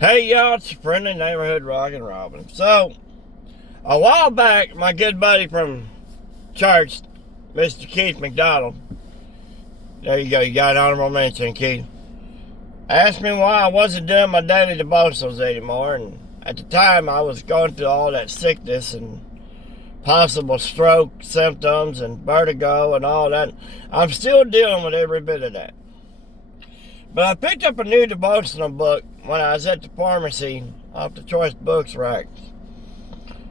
Hey y'all, it's your friendly neighborhood Rockin' Robin. So, a while back, my good buddy from church, Mr. Keith McDonald, there you go, you got an honorable mention, Keith, asked me why I wasn't doing my daily devotionals anymore. And at the time, I was going through all that sickness and possible stroke symptoms and vertigo and all that. I'm still dealing with every bit of that. But I picked up a new devotional book when I was at the pharmacy off the choice books rack.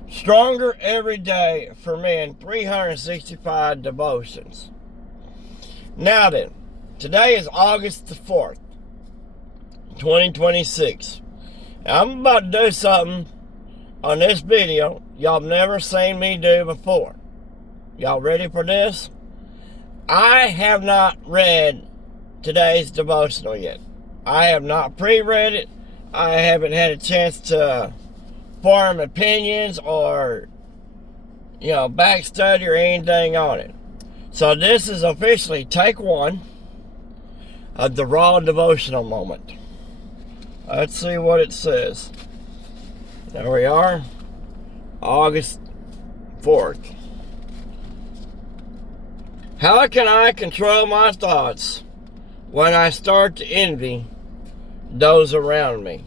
Stronger Every Day for Men, 365 Devotions. Now then, today is August the 4th, 2026. And I'm about to do something on this video y'all never seen me do before. Y'all ready for this? I have not read today's devotional yet. I have not pre-read it. I haven't had a chance to form opinions or back study or anything on it. So this is officially take one of the raw devotional moment. Let's see what it says. There we are, August 4th. How can I control my thoughts when I start to envy those around me?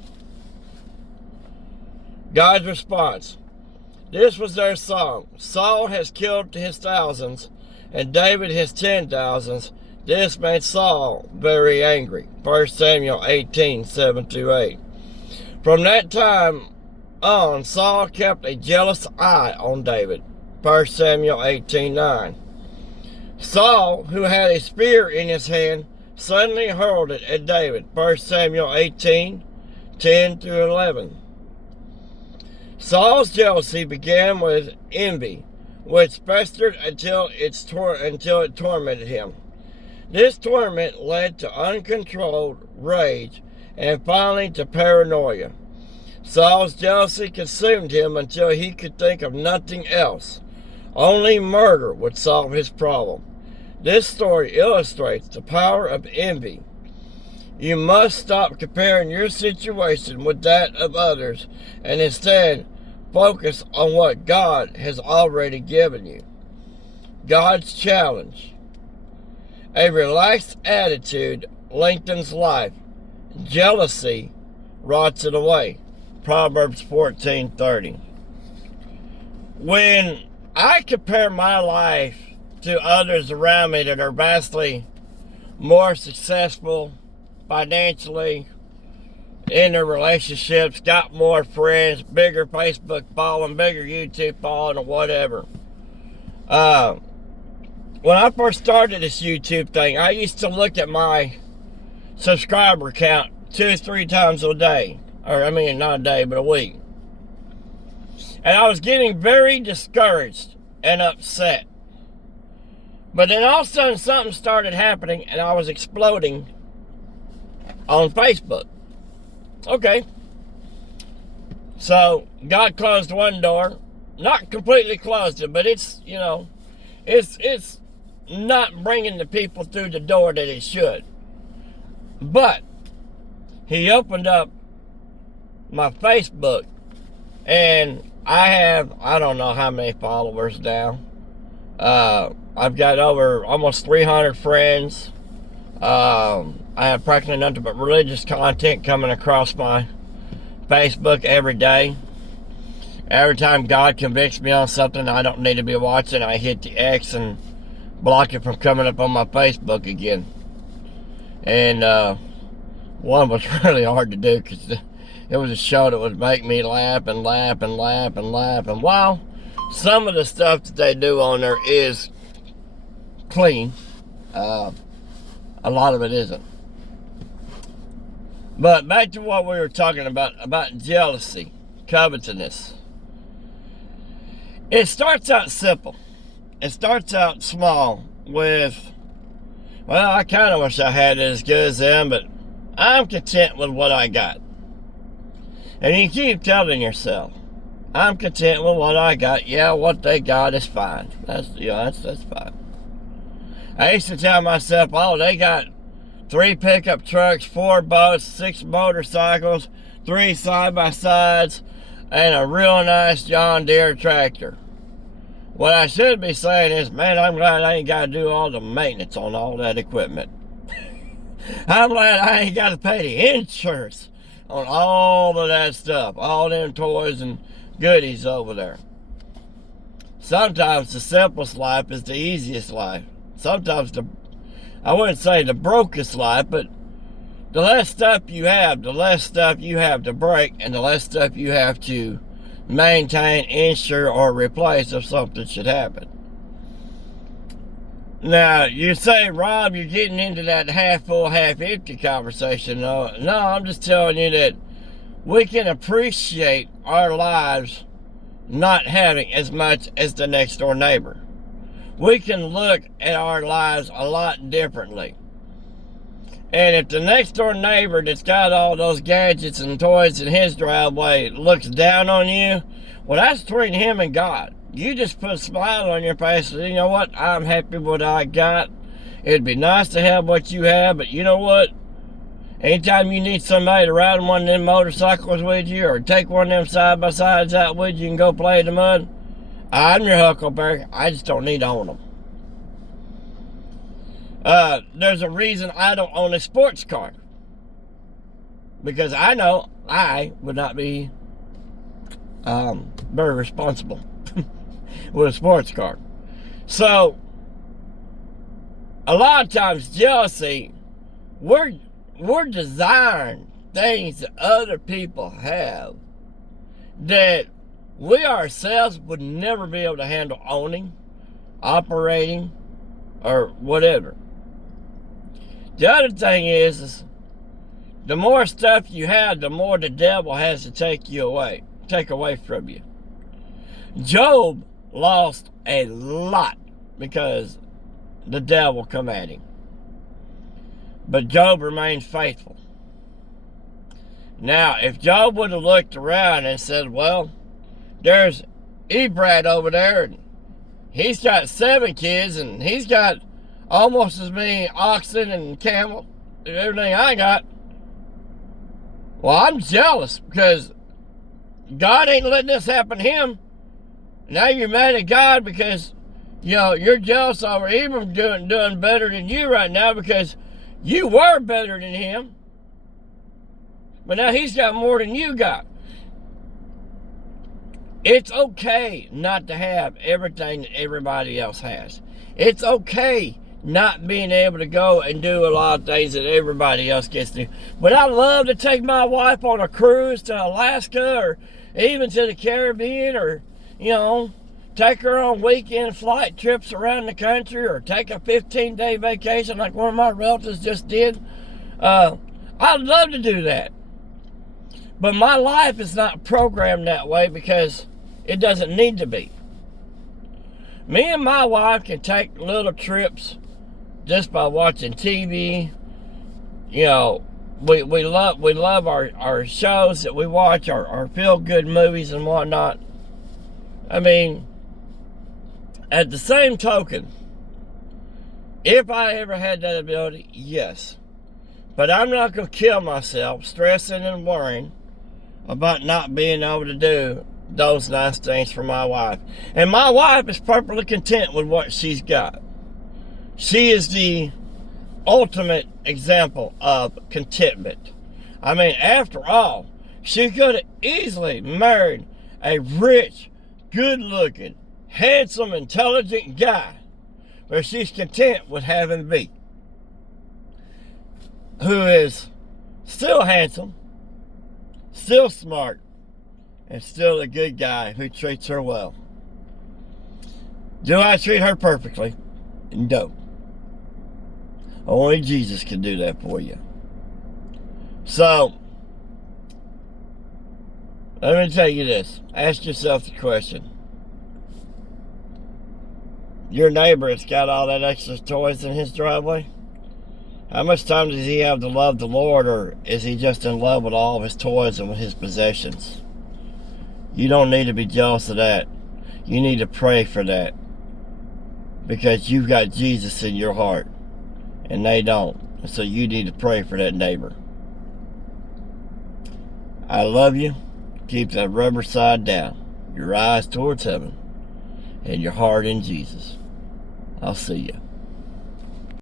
God's response. This was their song. Saul has killed his thousands, and David his 10,000s. This made Saul very angry. 1 Samuel 18, 7-8. From that time on, Saul kept a jealous eye on David. 1 Samuel 18, 9. Saul, who had a spear in his hand, suddenly hurled it at David. 1 Samuel 18, 10-11. Saul's jealousy began with envy, which festered until it tormented him. This torment led to uncontrolled rage and finally to paranoia. Saul's jealousy consumed him until he could think of nothing else. Only murder would solve his problem. This story illustrates the power of envy. You must stop comparing your situation with that of others and instead focus on what God has already given you. God's challenge. A relaxed attitude lengthens life. Jealousy rots it away. Proverbs 14:30. When I compare my life to others around me that are vastly more successful financially, in their relationships, got more friends, bigger Facebook following, bigger YouTube following, or whatever. When I first started this YouTube thing, I used to look at my subscriber count 2-3 times a day. Not a day, but a week. And I was getting very discouraged and upset. But then all of a sudden something started happening and I was exploding on Facebook. Okay. So God closed one door. Not completely closed it, but it's not bringing the people through the door that it should. But He opened up my Facebook and I don't know how many followers now. I've got over almost 300 friends. I have practically nothing but religious content coming across my Facebook every day. Every time God convicts me on something I don't need to be watching, I hit the X and block it from coming up on my Facebook again. And one was really hard to do because it was a show that would make me laugh and laugh and laugh and laugh. And while some of the stuff that they do on there is clean, a lot of it isn't. But back to what we were talking about jealousy, covetousness. It starts out simple. It starts out small with, well, I kind of wish I had it as good as them, but I'm content with what I got. And you keep telling yourself, I'm content with what I got. Yeah, what they got is fine. That's fine. I used to tell myself, oh, they got 3 pickup trucks, 4 boats, 6 motorcycles, 3 side-by-sides, and a real nice John Deere tractor. What I should be saying is, man, I'm glad I ain't got to do all the maintenance on all that equipment. I'm glad I ain't got to pay the insurance on all of that stuff, all them toys and goodies over there. Sometimes the simplest life is the easiest life. Sometimes I wouldn't say the brokest life, but the less stuff you have, the less stuff you have to break, and the less stuff you have to maintain, insure, or replace if something should happen. Now, you say, Rob, you're getting into that half full, half empty conversation. No, I'm just telling you that we can appreciate our lives not having as much as the next door neighbor. We can look at our lives a lot differently. And if the next door neighbor that's got all those gadgets and toys in his driveway looks down on you, well, that's between him and God. You just put a smile on your face and, you know what, I'm happy with what I got. It'd be nice to have what you have, but you know what? Anytime you need somebody to ride one of them motorcycles with you or take one of them side-by-sides out with you and go play in the mud, I'm your huckleberry. I just don't need to own them. There's a reason I don't own a sports car. Because I know I would not be very responsible with a sports car. So, a lot of times jealousy, we're desiring things that other people have that we ourselves would never be able to handle owning, operating, or whatever. The other thing is the more stuff you have, the more the devil has to take away from you. Job lost a lot because the devil come at him. But Job remained faithful. Now, if Job would have looked around and said, well, there's Ebrad over there, and he's got 7 kids, and he's got almost as many oxen and camel and everything I got. Well, I'm jealous because God ain't letting this happen to him. Now you're mad at God because, you know, you're jealous over Abram doing better than you right now because you were better than him. But now he's got more than you got. It's okay not to have everything that everybody else has. It's okay not being able to go and do a lot of things that everybody else gets to do. But I love to take my wife on a cruise to Alaska or even to the Caribbean, or, you know, take her on weekend flight trips around the country, or take a 15-day vacation like one of my relatives just did. I'd love to do that. But my life is not programmed that way because it doesn't need to be. Me and my wife can take little trips just by watching TV. You know, we love our shows that we watch, our feel-good movies and whatnot. I mean, at the same token, if I ever had that ability, yes. But I'm not going to kill myself stressing and worrying about not being able to do those nice things for my wife. And my wife is perfectly content with what she's got. She is the ultimate example of contentment. I mean, after all, she could have easily married a rich, good-looking, handsome, intelligent guy, but she's content with having me, who is still handsome, still smart, and still a good guy who treats her well. Do I treat her perfectly? No. Only Jesus can do that for you. So, let me tell you this. Ask yourself the question. Your neighbor that's got all that extra toys in his driveway, how much time does he have to love the Lord, or is he just in love with all of his toys and with his possessions? You don't need to be jealous of that. You need to pray for that, because you've got Jesus in your heart and they don't. And so you need to pray for that neighbor. I love you. Keep that rubber side down, your eyes towards heaven, and your heart in Jesus. I'll see you.